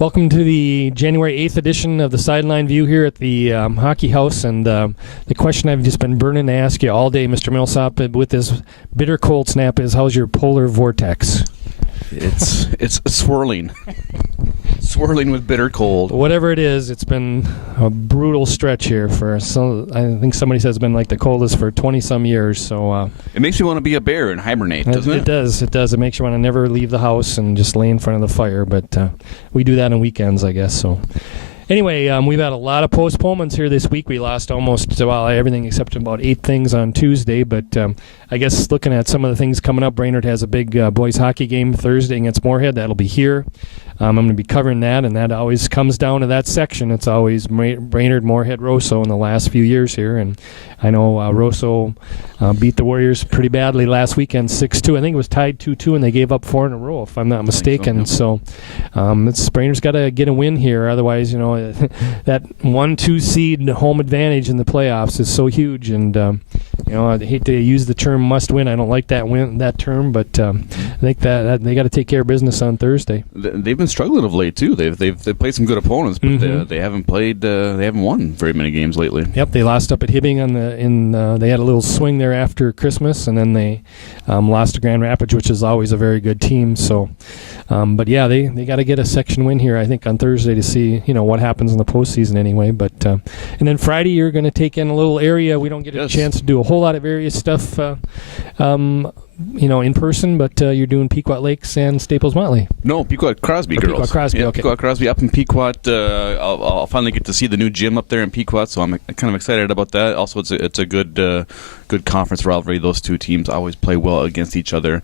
Welcome to the January 8th edition of the Sideline View here at the Hockey House. And the question I've just been burning to ask you all day, Mr. Millsop, with this bitter cold snap is, how's your polar vortex? It's swirling. Swirling with bitter cold. Whatever it is, it's been a brutal stretch here for I think somebody says it's been like the coldest for 20-some years. So it makes you want to be a bear and hibernate, doesn't it? It does. It does. It makes you want to never leave the house and just lay in front of the fire. But we do that on weekends, I guess. So anyway, we've had a lot of postponements here this week. We lost almost everything except about 8 things on Tuesday. But I guess looking at some of the things coming up, Brainerd has a big boys hockey game Thursday against Moorhead. That'll be here. I'm going to be covering that, and that always comes down to that section. It's always Brainerd, Moorhead, Rosso in the last few years here. And I know Rosso beat the Warriors pretty badly last weekend, 6-2. I think it was tied 2-2, and they gave up 4 in a row, if I'm not mistaken. So Brainerd's got to get a win here. Otherwise, that 1-2 seed home advantage in the playoffs is so huge. And, I hate to use the term must win. I don't like that term, but I think that they got to take care of business on Thursday. They've been struggling of late too. They've played some good opponents, but they haven't played. They haven't won very many games lately. Yep, they lost up at Hibbing they had a little swing there after Christmas, and then they lost to Grand Rapids, which is always a very good team. So, but yeah, they got to get a section win here, I think, on Thursday to see what happens in the postseason anyway. But and then Friday you're going to take in a little area. We don't get a chance to do a whole lot of various stuff. In person, but you're doing Pequot Lakes and Staples Motley. No, Pequot Crosby girls. Pequot Crosby, okay. Pequot Crosby up in Pequot. I'll finally get to see the new gym up there in Pequot, so I'm kind of excited about that. Also, it's a good conference rivalry. Those two teams always play well against each other.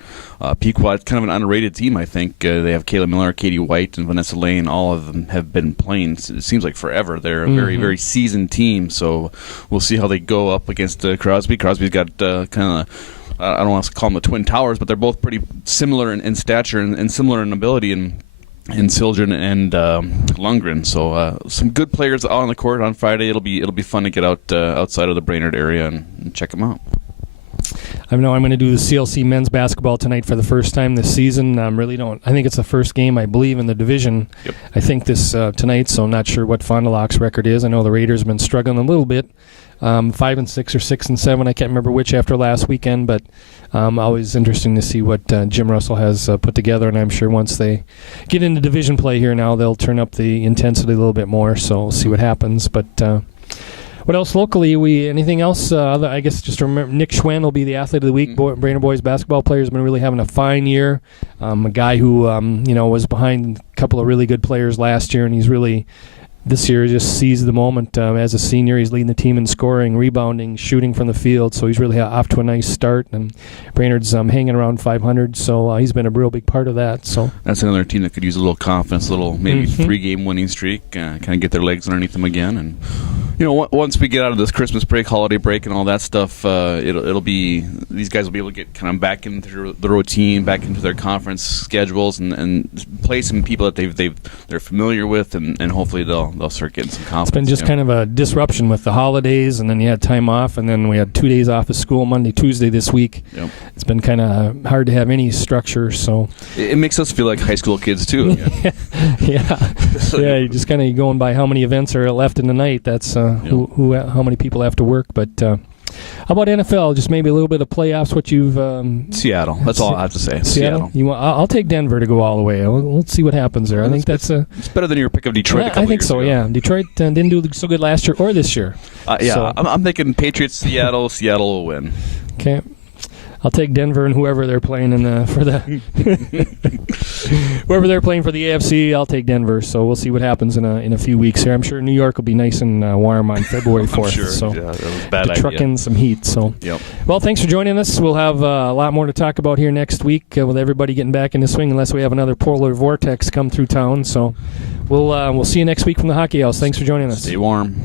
Pequot, kind of an underrated team, I think. They have Kayla Miller, Katie White, and Vanessa Lane. All of them have been playing, it seems like forever. They're a very, very seasoned team, so we'll see how they go up against Crosby. Crosby's got kind of, I don't want to call them the Twin Towers, but they're both pretty similar in stature and similar in ability in Siljan and Lundgren. So some good players out on the court on Friday. It'll be fun to get out outside of the Brainerd area and check them out. I know I'm going to do the CLC men's basketball tonight for the first time this season. I think it's the first game, I believe, in the division. Yep. I think this tonight, so I'm not sure what Fond du Lac's record is. I know the Raiders have been struggling a little bit. 5-6 or 6-7. I can't remember which after last weekend, but always interesting to see what Jim Russell has put together. And I'm sure once they get into division play here now, they'll turn up the intensity a little bit more. So we'll see what happens. But what else locally? Anything else? I guess just remember Nick Schwen will be the athlete of the week. Brainerd boys basketball player has been really having a fine year. A guy who was behind a couple of really good players last year, and he's really this year just seized the moment. As a senior, he's leading the team in scoring, rebounding, shooting from the field, so he's really off to a nice start. And Brainerd's hanging around 500, so he's been a real big part of that. So that's another team that could use a little confidence, a little maybe 3-game winning streak, kind of get their legs underneath them again. And once we get out of this Christmas break, holiday break, and all that stuff, it'll be these guys will be able to get kind of back into the routine, back into their conference schedules, and play some people that they're familiar with, and hopefully they'll start getting some confidence. It's been just kind of a disruption with the holidays, and then you had time off, and then we had 2 days off of school, Monday, Tuesday this week. Yep. It's been kind of hard to have any structure. So it makes us feel like high school kids too. Yeah, you're just kind of going by how many events are left in the night. That's how many people have to work. But how about NFL? Just maybe a little bit of playoffs. What you've Seattle. That's all I have to say. Seattle. I'll take Denver to go all the way. Let's see what happens there. I think it's better than your pick of Detroit. I think so. Ago. Yeah, Detroit didn't do so good last year or this year. So. I'm thinking Patriots. Seattle. Seattle will win. Okay. I'll take Denver and whoever they're playing for the whoever they're playing for the AFC. I'll take Denver. So we'll see what happens in a few weeks here. I'm sure New York will be nice and warm on February 4th. I'm sure. So that was a bad idea. Truck in some heat. So Well, thanks for joining us. We'll have a lot more to talk about here next week with everybody getting back into swing, unless we have another polar vortex come through town. So we'll see you next week from the Hockey House. Thanks for joining us. Stay warm.